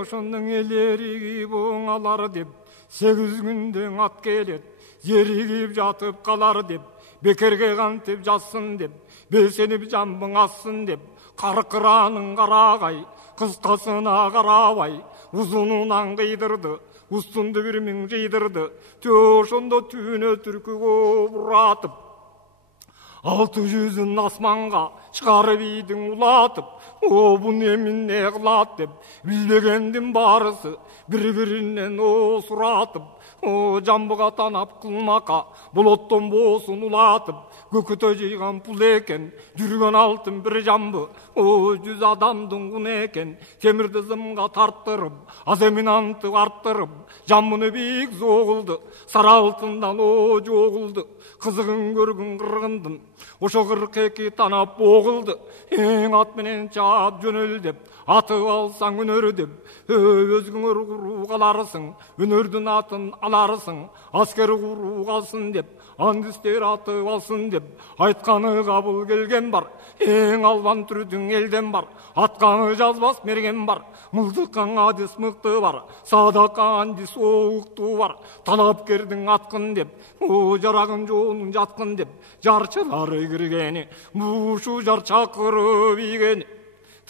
ошондон элеригип оңалар деп 8 күндөн ат келет, жеригип жатып калар деп, бекерге кантип жатсын деп, белсенип жамбың ассын деп, каркыранын карагай, кыскасына карабай, узунунан кыйдырды, устунду 1000 жыйдырды, ошондо түнө түркүгө буратып, 600'ün асманга чыгарып ийдиң улатып, бун эмне кылат деп, билбегендин барысы бири-биринен суратып, жамбыга танап кылмака, болоттон боосун улатып, көкөтө жыйган пул экен, жүргөн алтын бир жамбы, 100 адамдын куну экен, темирди зымга тарттырып, аземин антып арттырып, жамбыны бийик зогулду, сара алтындан жогулду, кызыгын көргүн кыргындын, ошо 42 танап боголду, эң ат менен чаап жөнөл деп, атып алсаң өнөр деп, өзгөңөр куруу каларсың, өнөрдүн атын аларсың, аскер куруу калсын деп, андистер атып алсын деп, айтканы кабыл келген бар, эң албан түрдүн элден бар, атканы жазбас мерген бар, мылтыккан адис мыкты бар, садака андис оуктуу бар, талапкердин аткын деп, жарагын жоонун жаткын деп, жарчылары киргени, бушу жар чакырып ийгени,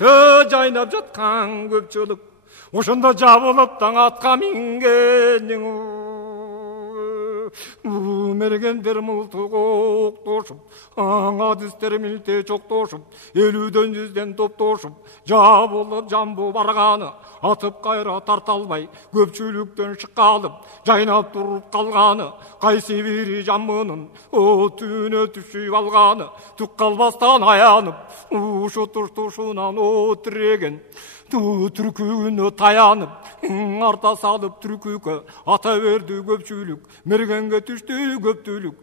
жайнап жаткан көпчүлүк, ошондо жабылып таң атка мингениң. Мергендер мылтык октошуп, адистер милте чоктошуп, 50'дөн 100'ден топтошуп, жабылып жамбы барганы, атып кайра тарта албай, көпчүлүктөн шыккалып, жайнап туруп калганы, кайсы бири жамбынын түнө түшүп алганы, түк калбастан аянып, ушу туштушунан тиреген, түркүгүнө таянып, арта салып түркүккө ата берди көпчүлүк, мергенге түштү көптүлүк,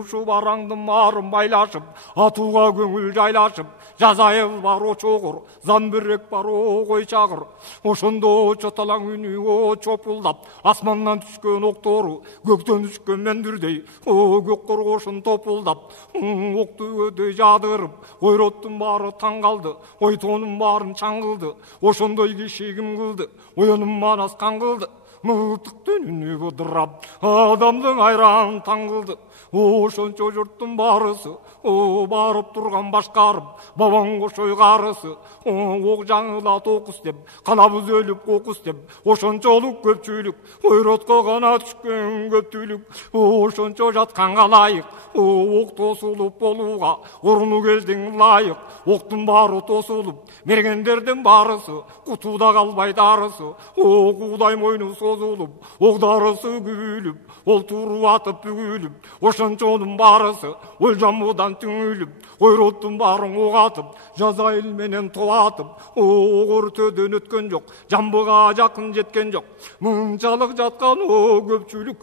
ушу бараңдын баарын байлашып, атууга көңүл жайлашып, жазайыл бар очогор, замбирек бар огой чагыр, ошондо чоталаң үнү чопулдап, асмандан түшкөн октору, көктөн түшкөн мендүрдей, көк коргошун топулдап, окту өдөй жадырып, ойроттун баары таң калды, ойтонун баарын чаңгылды, ошондой киши ким кылды, оюнун манас кан кылды, мылтыктын үнү быдырап, адамдын айран таң кылды, ошончо журттун баарысы, барып турган башкарып, бабаң кошой карысы, ок жаңыла токус деп, калабыз өлүп кокус деп, ошончолук көпчүлүк, ойротко гана түшкөн көптүлүк, ошончо жатканга ылайык, ок тосулуп болууга, оруну келдиң ылайык, октун баары тосулуп, мергендердин баарысы, кутуда калбай дарысы, куудай мойну созулуп, ок дарысы күбүлүп, ол туруп атып бүгүлүп, ошончонун баарысы, ол жамбыдан түңүлүп, ойроттун баарын ок атып, жазайыл менен тоатып, өртөдөн өткөн жок, жамбыга жакын жеткен жок, мынчалык жаткан көпчүлүк,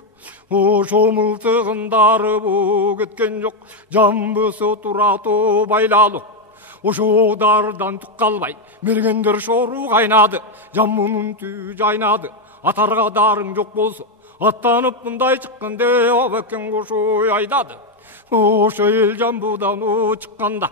ошо мылтыгын дарып кеткен жок, жамбысы турат байлалып, ошо дардан түк калбай, мергендер шору кайнады, жамбынын түү жайнады, атарга дарың жок болсо, аттанып мындай чыккын деп абекен кошой айдады, ошо эл жамбыдан чыкканда,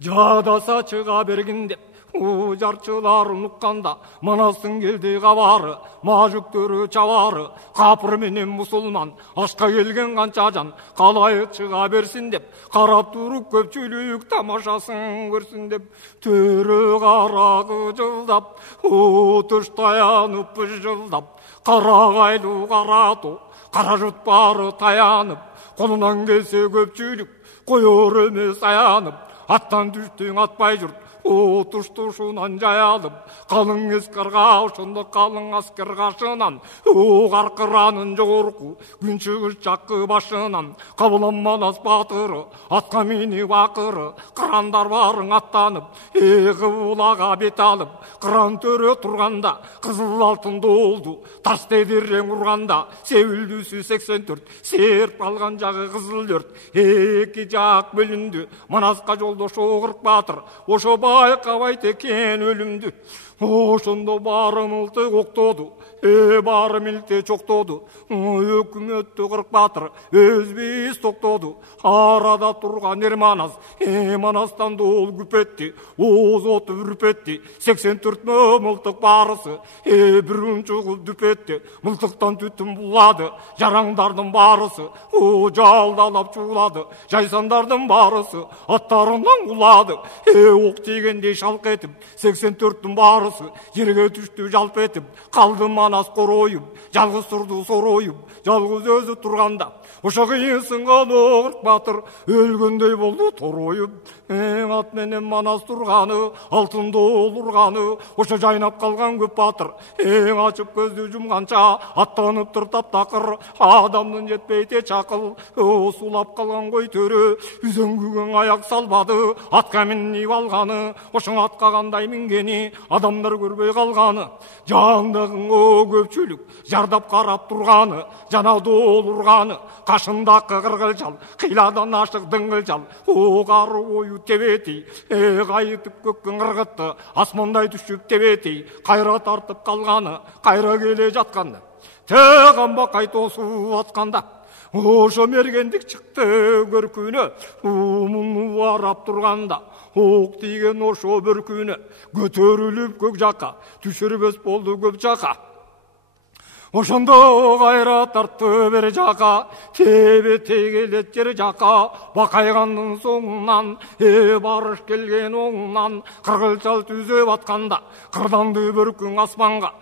жадаса чыга бергин деп, жарчыларын укканда, манастын келди кабары, мажүктөрү чабары, капыр менен мусулман, ашка келген канча жан, калай чыга берсин деп, карап туруп көпчүлүк тамашасын көрсүн деп, төрө карагы жылдап, төш таянып жылдап, карагайлуу каратуу, кара журт баары таянып, колунан келсе көпчүлүк, коёр эмес аянып, аттан түштүң атпай журт, туштушунан жаялып, калың эскарга, ошондо калың аскер кашынан, каркыранын жогорку, күн чыгыш жаккы башынан, кабылан манас батыры, атка минип акыры, кырандар баарың аттанып, кыбылага бет алып, кыран төрө турганда, кызыл алтын долду, таш тедирең урганда, себилдүүсү 84, серп алган жагы кызыл 4, эки жак бөлүндү, манаска жолдошо 40 батыр, ошо байкабайт экен өлүмдү, ошондо баары мылтык октоду, баары милте чоктоду, өкмөттү 40 батыр, өзбиз токтоду, арада турган манас, манастан доол күпетти, ооз оту үрпетти, 84 түртмө мылтык барысы, бир унчугул дүпетте мылтыктан түтүн булады. Жараңдардын барысы жалдалап чуулады. Жайсандардын барысы аттарынан кулады. Ок тийгендей шалк этип 84-түн барысы жерге түштү жалп этип. Калды манас короюп, жалгыз турду сороюп, жалгыз өзү турганда. Ошо кыйын сынган Огурк батыр өлгөндөй болду тороюп. Ат менен манас турганы, алтында олурганы, ошо жайнап калган көп батыр. Ачып көздү жумганча аттаныптыр таптакыр. Адамдын жетпейте чакыл, сулап калган кой төрө. Үзөңгүгөн аяк салбады, атка минип алганы. Ошоң атка кандай мингени, адамдар көрбөй калганы. Жандагы көпчүлүк жардап карап турганы, жанады олурганы. Кашындакы кыргылжал, кыйладан ашык дыңгылжал. Кары ою тебети, кайытып көккөн кыргытты. Асмандай түшүп тебети, кайра тартып калганы, кайра келе жатканда. Тегамбакай тосуп атканда. Ошо мергендик чыкты көркүнө, муну арап турганда. Ок тийген ошо бөркүнө, көтөрүлүп көк жака, түшүрбөс болду көп жака. Ошондо кайра тартты бер жака, тебе тегелет жер жака. Бакайгандын соңунан, барыш келген оңунан. Кыргылчал түзөп атканда, кырданды бөркүң асманга.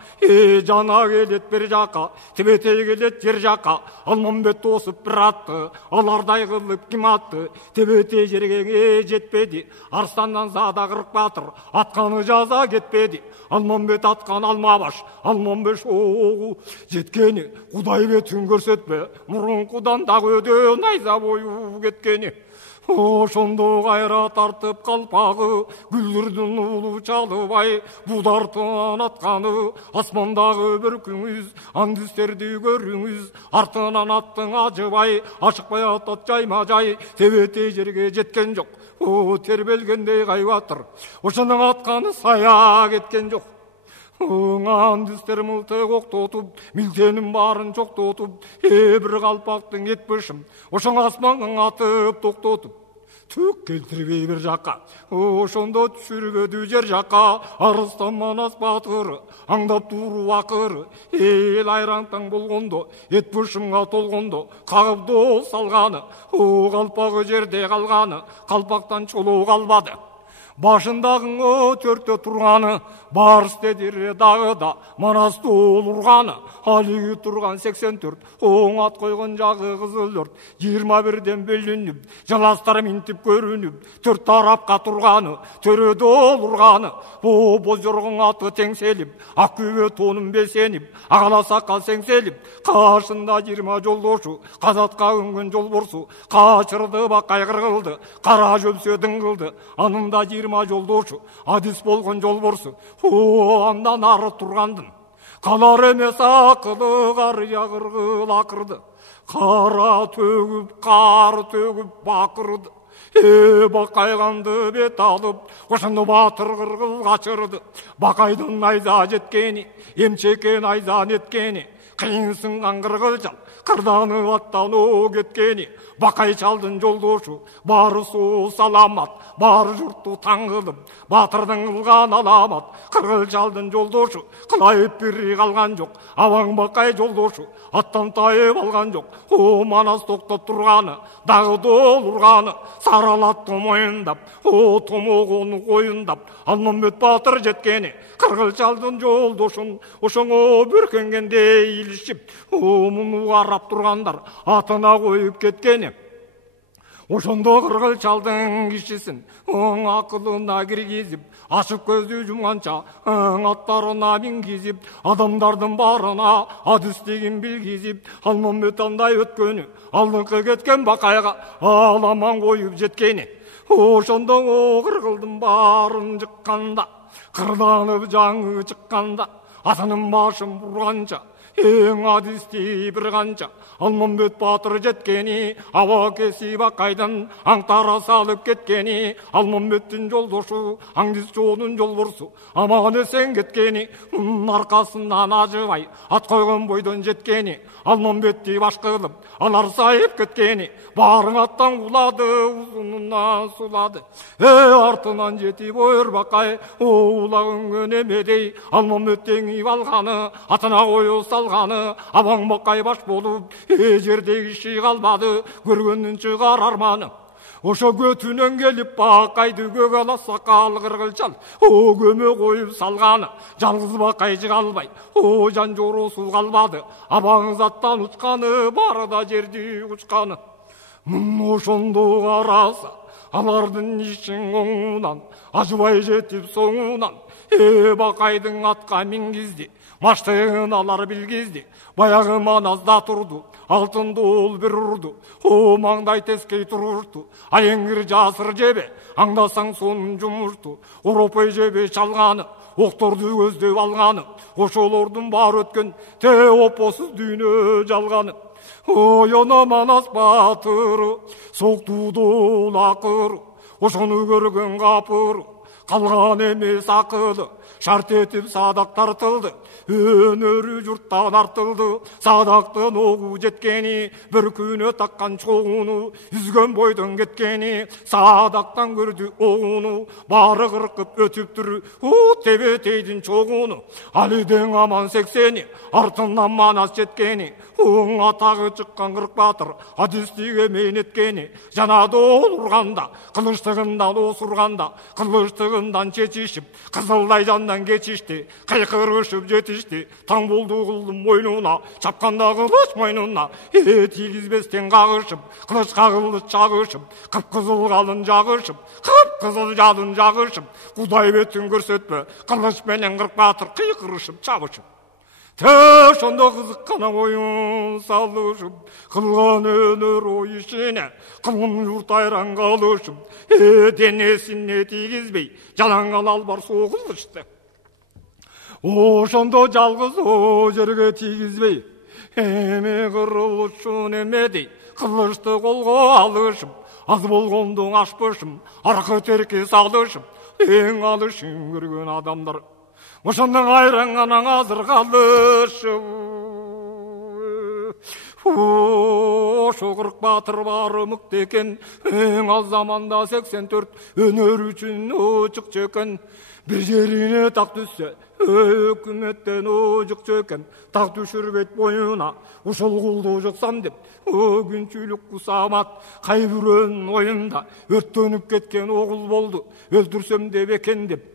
Жана келет бер жака, тебе тегелет жер жака. Алмамбет тосуп бир атты, алардай кылып ким атты. Тебе жерге жетпеди, арстандан зада 40 батыр. Атканы жаза кетпеди, Алмамбет аткан алмабаш, Алмамбет оогу жеткени. Кудай бетин көрсөтпө, мурункудан дагы өдө найза бою кеткени. Ошондо кайра тартып калпагы, гүлдүрдүн улуу чалыбай, будартынан атканы. Асмандагы бөркүңүз, андүстерди көрүңүз. Артынан аттың ажыбай, ашыкпай атат жайма жай. Тебете жерге жеткен жок, тербелгендей кайбатыр. Ошонун атканы сая кеткен жок. Андүстер мылтык октотуп, милтенин баарын чоктотуп. Бир калпактың эт бышым, ошоң асманга атып токтотуп. Түк келтирбей бир жака, ошондо түшүрбөдү жер жака. Арыстан манас батыры, аңдап туруп акыры. Эл айран-таң болгондо, эт бышымга толгондо, кагып доо салганы. Калпагы жерде калганы, калпактан чолоо калбады. Башындагы төртө турганы, барс дедир дагы да манасты олурганы. Алиги турган 84, оң ат койгон жагы кызыл өрт. 21ден бөлүнүп, жаластар минтип көрүнүп, төрт тарапка турганы, төрөдө олурганы. Бозоргон аты теңселип, ак күбө тонун бесенип, агала сакал сеңселип. Кашында 20 жолдошу, казатка үнгөн жолборсу. Качырды бакай кыргылды, кара жөпсө дыңгылды. Анында 20 жолдошу, адис болгон жолборсу. Андан ары тургандын калар эмес акылы, карыя кыргыл акырды. Кара төгүп, кар төгүп бакырды. Бакайганды бет алып, ошондо батыр кыргыл качырды. Бакайдын найза жеткени, эмчекке найза неткени. Кыйын сынган кыргылжал, кырданып аттанып кеткени. Бакай чалдын жолдошу, баары суу саламат, баары журтту таң кылып, батырдын кылган аламат. Кыргылжалдын жолдошу, кылайып бири калган жок. Абаң Бакай жолдошу, аттан тайып алган жок. Манас токтоп турганы, дагы долурганы. Саралатты моюндап, томогону коюндап. Алмамбет батыр жеткени, кыргылжалдын жолдошун ошоңо бүркөнгендей илишип. Муну карап тургандар атына коюп кеткени. Ошондо кыргылчалдын кишисин акылына киргизип, ачык көздү жумганча аттарына мингизип, адамдардын баарына адистигин билгизип. Алмамбет андай өткөнү, алдыңкы кеткен Бакайга аламан коюп жеткени. Ошондо кыргылдын баарын жыкканда, кырданып жаңы чыкканда, атынын башын бурганча, эң адисти бир канча Алмамбет батыр жеткени, аба кесип акайдан аңтара салып кеткени, Алмамбеттин жолдошу, аңдис жоонун жолборсу, аман эсен кеткени, аркасынан ажыбай, ат койгон бойдон жеткени, Алмамбетти баш кылып, алар сайып кеткени, барың аттан улады, узунунан сулады. Артынан жетип ойырбакай, улагың эмедей, Алмамбет теңип алганы, атына кою салганы, абаң бакай баш болуп, жерде киши калбады, көргөндүн чыгар арманы. Ошо көтүнөн келип бакайды көк ала сакал кыргылчал, көмө коюп салганы, жалгыз бакай жыгалбай, жан жоорусу калбады, абаң заттан учканы, бары да жерди учканы. Ошондо караса, алардын ишин оңунан, ажыбай жетип соңунан, бакайдын атка мингизди, маштыгын алар билгизди, баягы маназда турду, алтын доол бир урду, маңдай тескей турушту, айеңгир жасыр жебе, аңдасаң сонун жумушту, уропой жебе чалганы, окторду көздөп алганы, ошолордун баары өткөн те опосуз дүйнө жалганы. Оёна манас батыры, соктуудул акыры, ошону көргөн капыры, калган эмес акылы, шарт этип садак тартылды, өнөрү журттан артылды, садактын огу жеткени, бір күнө таккан чогуну, үзгөн бойдон кеткени, садактан көрдү огуну, бары кыркып өтүптүр, тебетейдин чогуну, алиден аман 80, артынан манас жеткени, атагы чыккан 40 батыр, адистиге мейнеткени, жана доол урганда, кылычтыгындан осурганда, кылычтыгындан чечишип, кызылдай жандан кечишти, кайкырышып жетишти, таң болду кылдым мойнуна, чапканда кылыч мойнуна, тийгизбестен кагышып, кылычка кылыч чагышып, кыпкызыл калын жагышып, кыпкызыл жалын жагышып, Кудай бетин көрсөтпө, кылыч менен 40 батыр кыйкырышып чабышып. Ошондо кызыккана оюн салышып, кылган өнөр ой ишине, кылым журт айран калышып, денесине тийгизбей, жалаңган албар согулышты. Ошондо жалгыз жерге тийгизбей, эми кырылышын эмедей, кылычты колго алышып, аз болгондун ашпышым, аркы терки салышып, эң алышын көргөн адамдар. Ошондон айранган азыр калышып, ошо 40 батыр бары мыкты экен, эң аз заманда 84 өнөр үчүн чыкчу экен. Bir жерине так түссө, өкмөттөн жыкчу экен, так түшүрбөйт боюна, ушул кулду жыксам деп, күнчүлүк кусамат, кайбирөөнүн оюнда өрттөнүп кеткен огул болду, өлтүрсөм деп экен деп.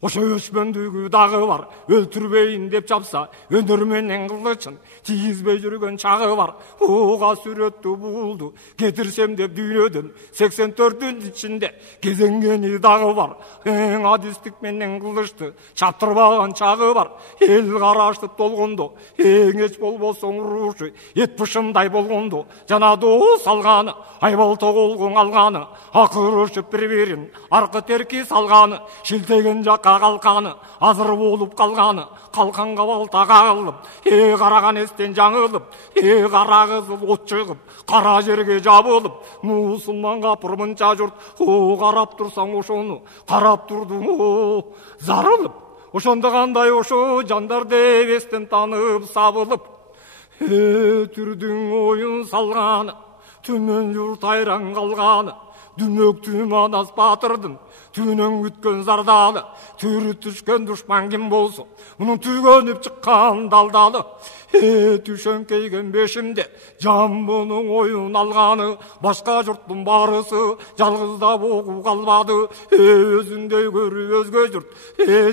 Ошо өчмөндүгү дагы бар, өлтүрбейин деп чапса, өнөр менен кылычын тийгизбей жүргөн чагы бар. Ууга сүрөттү булду, кетирсем деп дүйнөдөн 84-дүн ичинде кезенгени дагы бар. Эң адистик менен кылычты чаптырбаган чагы бар. Эл караштып толгондо, эң эч болбосо урушу, 70-дай болгондо, жана доо салганы, айбалта колгон алганы, акырышып бир-бирин аркы терки салганы, шилтеген жакка калканы, азыр болуп калганы, калканга балта кагылып, караган эстен жаңылып, кара кызыл от чыгып, кара жерге жабылып, мусулман капыр мынча журт, карап турсаң ошону, карап турдум, зарылып, ошондо кандай ошо жандар деп эстен танып сабылып, түрдүн оюн салганы, түмөн журт айран калганы, дүмөктүү манас батырдын түнөн күткөн зардалы, түрү түшкөн душман ким болсо, мунун түгөнүп чыккан далдалы. Түшөңкейген бешимде жамбынын оюн алганы, башка журттун барысы жалгыздап огу калбады. Өзүндөй көрүп өзгө журт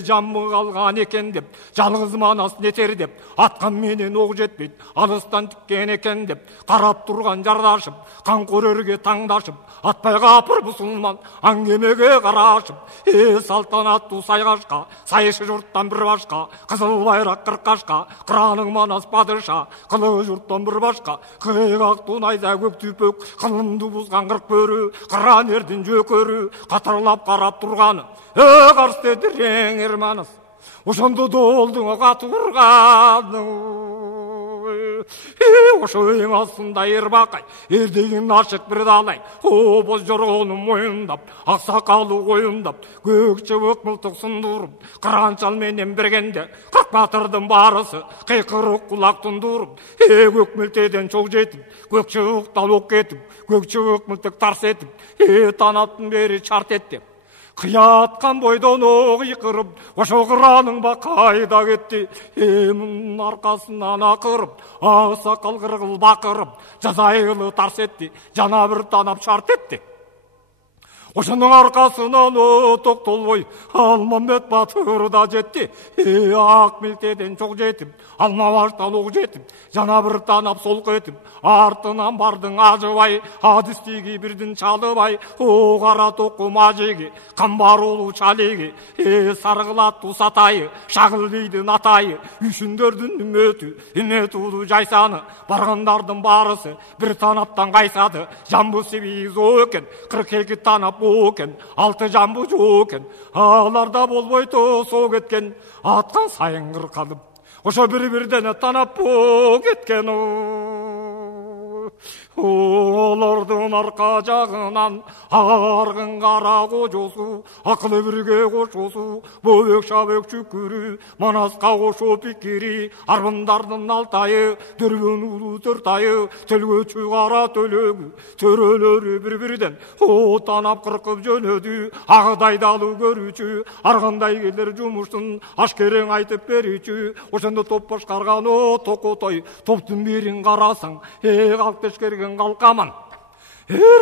жамбы калган экен деп, жалгыз манас нетер деп, аткан менен ог жетпейт, алыстан тиккен экен деп, карап турган жардашып, кан көрөргө таңдашып, атпай капыр мусулман аңгемеге карашып, салтанаттуу сайгашка, сайышы журттан бир башка, кызыл байрак кыркашка, кыраның манас падыша, кылы журттан бир башка, кыйгактуу найза көк түпөк, кылымды бузган 40 бөрү, кыран эрдин жөкөрү, катарлап карап турганы, карстедир эң эрманыс. Ошондо доолдуң ага турганы, ошо эң астында эрбакай, эрдегин ашык бир далай, боз жоргону моюндап, ак сакалы коюндап, көк чыбык мылтык сундуруп, кыранчал менен бергенде, кырк батырдын баарысы кыйкырып кулак тундуруп, көк милтеден чок жетип, көк чыбыктан ок кетип, көк чыбык мылтык тарс этип, танаптын бери чарт этти. Кыяткан бойдон кыйкырып, ошо кыранын бакайда кетти. Мунун аркасынан акырып, ак сакал кыргыл бакырып, жазайылы тарс этти, жана бир танап чарт этти. Ошонун аркасынан токтолбой Алмамбет батыр да жетти. Ак милтеден чок жетип, алма баштан ок жетип, жана бир танап солку этип, артынан бардың ажыбай, адистиги бирдин чалыбай, кара току мажиги, камбар улуу чалиги, саргылат усатайы, шагылдийдин атайы, үшүндөрдүн үмөт улуу жайсаны, баргандардын баарысы бир танаптан кайсады. Жамбы сибиз о экен, 42 танап о экен, 6 жамбы жоо экен, аларда болбойто соо кеткен, аткан сайын кыркалып, ошо бири-бирден танап боо кеткен. Олардын арка жагынан аргын кара кожосу, акылы бирге кошосу, бөбөк шабөк чүкүрү, манаска кошо пикири, арбындардын алтайы, дөрбөн улуу төртайы, төлгөчү кара төлөгү, төрөлөрү бири-бирден танап кыркып жөнөдү, агыдайдалуу көрүүчү, аргандай келер жумуштун ашкерең айтып берүүчү, ошондо топ башкарган токотой, топтун бирин карасаң, калтешкерген калкаман,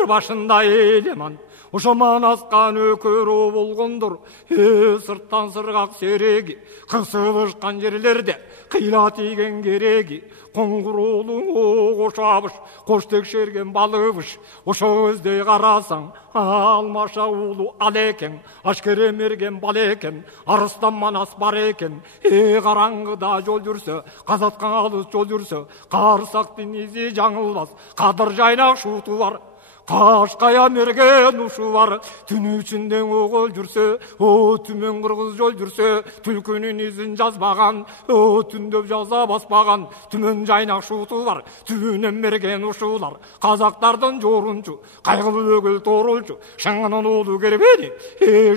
башында элеман, ошо манаска нөкөрү болгондур. Сырттан сыргак сереги, кысылышкан жерлерде кыйла тийген кереги, коңгуроолуу кошабыш, кош текшерген балыбыш. Ошо көздөй карасаң, алмаша уулу ал экен, ашкере мерген бал экен, арыстан манас бар экен. Караңгыда жол жүрсө, казаткан алыс жол жүрсө, карсактын изи жаңылбас, кадыр жайнак шууту бар. Кашкая мерген ушу бар, түнү ичинде огол жүрсө, түмөн кыргыз жол жүрсө, түлкүнүн изин жазбаган, түндөп жаза баспаган, түмөн жайнак шууту бар, түбүнөн мерген ушуулар, казактардын жорунчу, кайгылуу өгөл тоорулчу, шаңанын оолу кербени,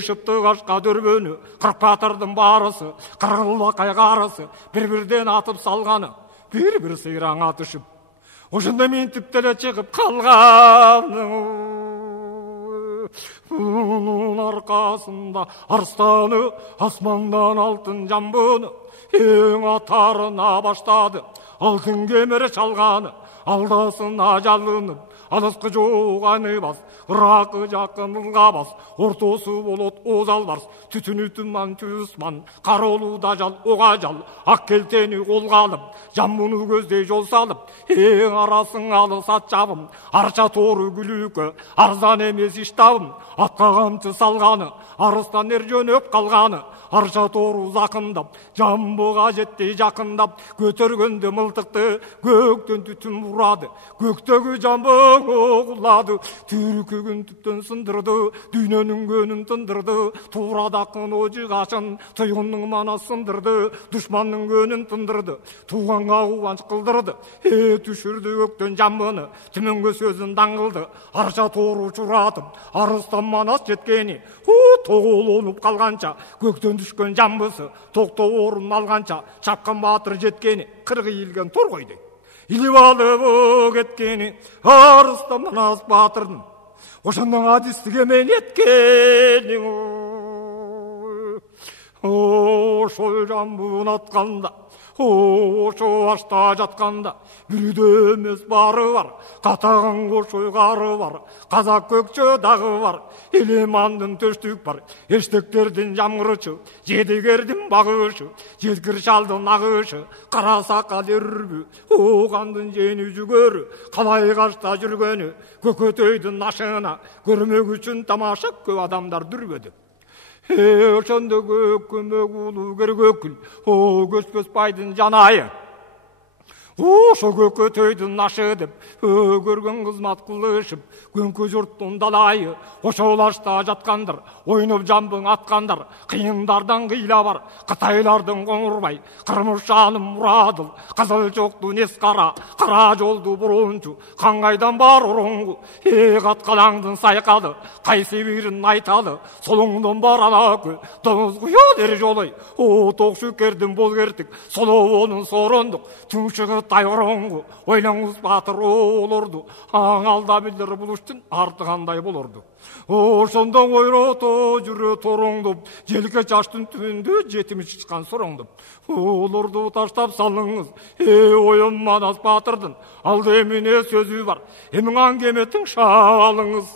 шыпты кашка дөрбөнү, 40 батырдын баарысы, кыргылбакай карысы, бири-бирден атып салганы, бир-бир сыйраң атышып, ошондо минтип деле чыгып калганым. Мунун аркасында арстаны, асмандан алтын жамбыны, эң атарына баштады, алтын кемер чалганы, алдасын ажалынып, алыскы жооганы бас, ыракы жакын ылгабас, ортосу болот озал барс, түтүнү туман түйүсман, каролуу дажал ога жал, ак келтени колго алып, жамбыны көздөй жол салып, эң арасын алыс ат жабым, арча тоору күлүүкө, арзан эмес иштабым, атка камчы салганы, арыстан жөнөп калганы, арча тоору закындап, жамбыга жетти жакындап, көтөргөндө мылтыкты, көктөн түтүн бурады, көктөгү жамбы огулады, түркүгүн түптөн сындырды, дүйнөнүн көнүн тындырды, туурадакын ожугашын, туйгундун манас сындырды, душмандын көнүн тындырды, тууганга кубанч кылдырды, түшүрдү көктөн жамбыны, түмөнгө сөзүн даңгылды, арча тоору чуратып, арыстан манас жеткени, тоголонуп калганча, көктөн түшкөн жамбысы, токтоо орун алганча, чапкан баатыр жеткени, кыргы ийилген торгойдой, илип алып кеткени, арыстан манас баатырдын, ошондон адистик эмен эткени. Ошол жамбыны атканда, ошо ашта жатканда, бирүдө эмес бары бар, катаган кошой кары бар, казак көкчө дагы бар, элемандын төштүк бар, эштектердин жамгырычы, жедигердин багышы, жеткир шалдын агышы, кара сакал өрбү, огандын жени жүгөрү, калай кашта жүргөнү, көкөтөйдүн ашына көрмөк үчүн тамаша көп адамдар дүрбөдү. Ошондо көкөмөк улуу көргөкүл, көчпөс байдын жанайы, ошо көкөтөйдүн ашы деп өгөргөн кызмат кылышып көңкө журттун далайы ошолашта жаткандар, ойноп жамбың аткандар, кыйындардан кыйла бар, кытайлардын коңурбай, кырмышанын Мурадыл, кызыл чоктун эскара, кара жолду бурончу, каңгайдан бар ороңгу, каткалаңдын сайкалы, кайсы бирин айталы, солоңдон бар алакө, доңуз куя дер жолой, токшүкердин болгертик, солоонун сорондук, түңшүгү тайгороңгу, ойлоңуз батыр оолорду, аң алда билдир булуштун арты кандай болорду. Ошондо ойрото жүрө тороңдоп, желке чаштын түбүндө жетими чычкан сороңдоп, олорду таштап салыңыз, оюм Манас батырдын, алды эмине сөзү бар, эмиңан кеметтин шалыңыз.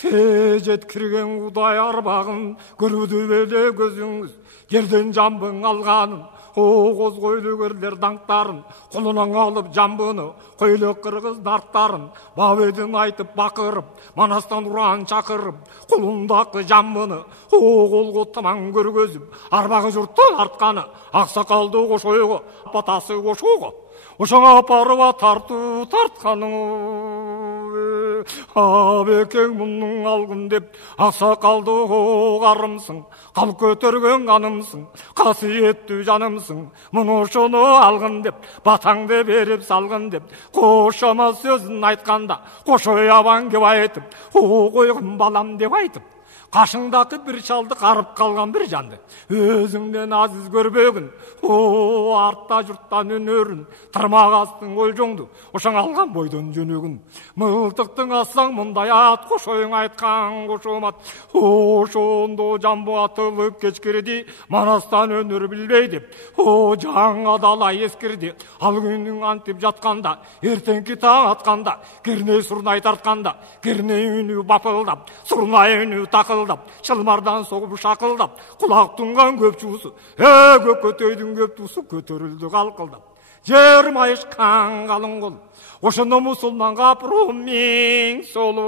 Тежет кирген Кудай арбагын, көрүдү беле көзүңүз, жерден жамбың алганын, Оғоз көйлөгерлер даңктарын, колунан алып жамбыны, көйлөк кыргыз нарттарын, бабедин айтып бакырып, Манастан уран чакырып, колундагы жамбыны, оголго таман көргөзүп, арбагы журттан артканы, аксакалды кошойго, батасы кошого, ошоңа апарыба тартуу тартканың. Абекең мунун алгын деп, аксакалды карымсың, кал көтөргөн канымсың, касиеттүү жанымсың, муну ошону алгын деп, батаңды берип салгын деп, кошома сөзүн айтканда, кошой абан кеп айтып, койгун балам деп айтып, кашыңдакы бир шалды карып калган бир жанды, өзүңдөн азиз көрбөгүн, артта журттан өнөрүн, тырмак астын олжоңду, ошоң алган бойдон жөнөгүн, мылтыктың ассаң мындай ат, кошоюң айткан кошомат, ошондо жамбы атылып кечкирди, Манастан өнөр билбей деп, жаңа дала эскирди, ал күнүң антип жатканда, эртеңки таң атканда, керней сурнай тартканда, керней үнү бапылдап, сурнай үнү такылдап, чылмардан согуп шакылдап, кулак тунган көпчүүсү, көкөтөйдүн көптүүсү көтөрүлдү калкылдап. Жер майышкан калың кол, ошондо мусулман капыруу миң солу.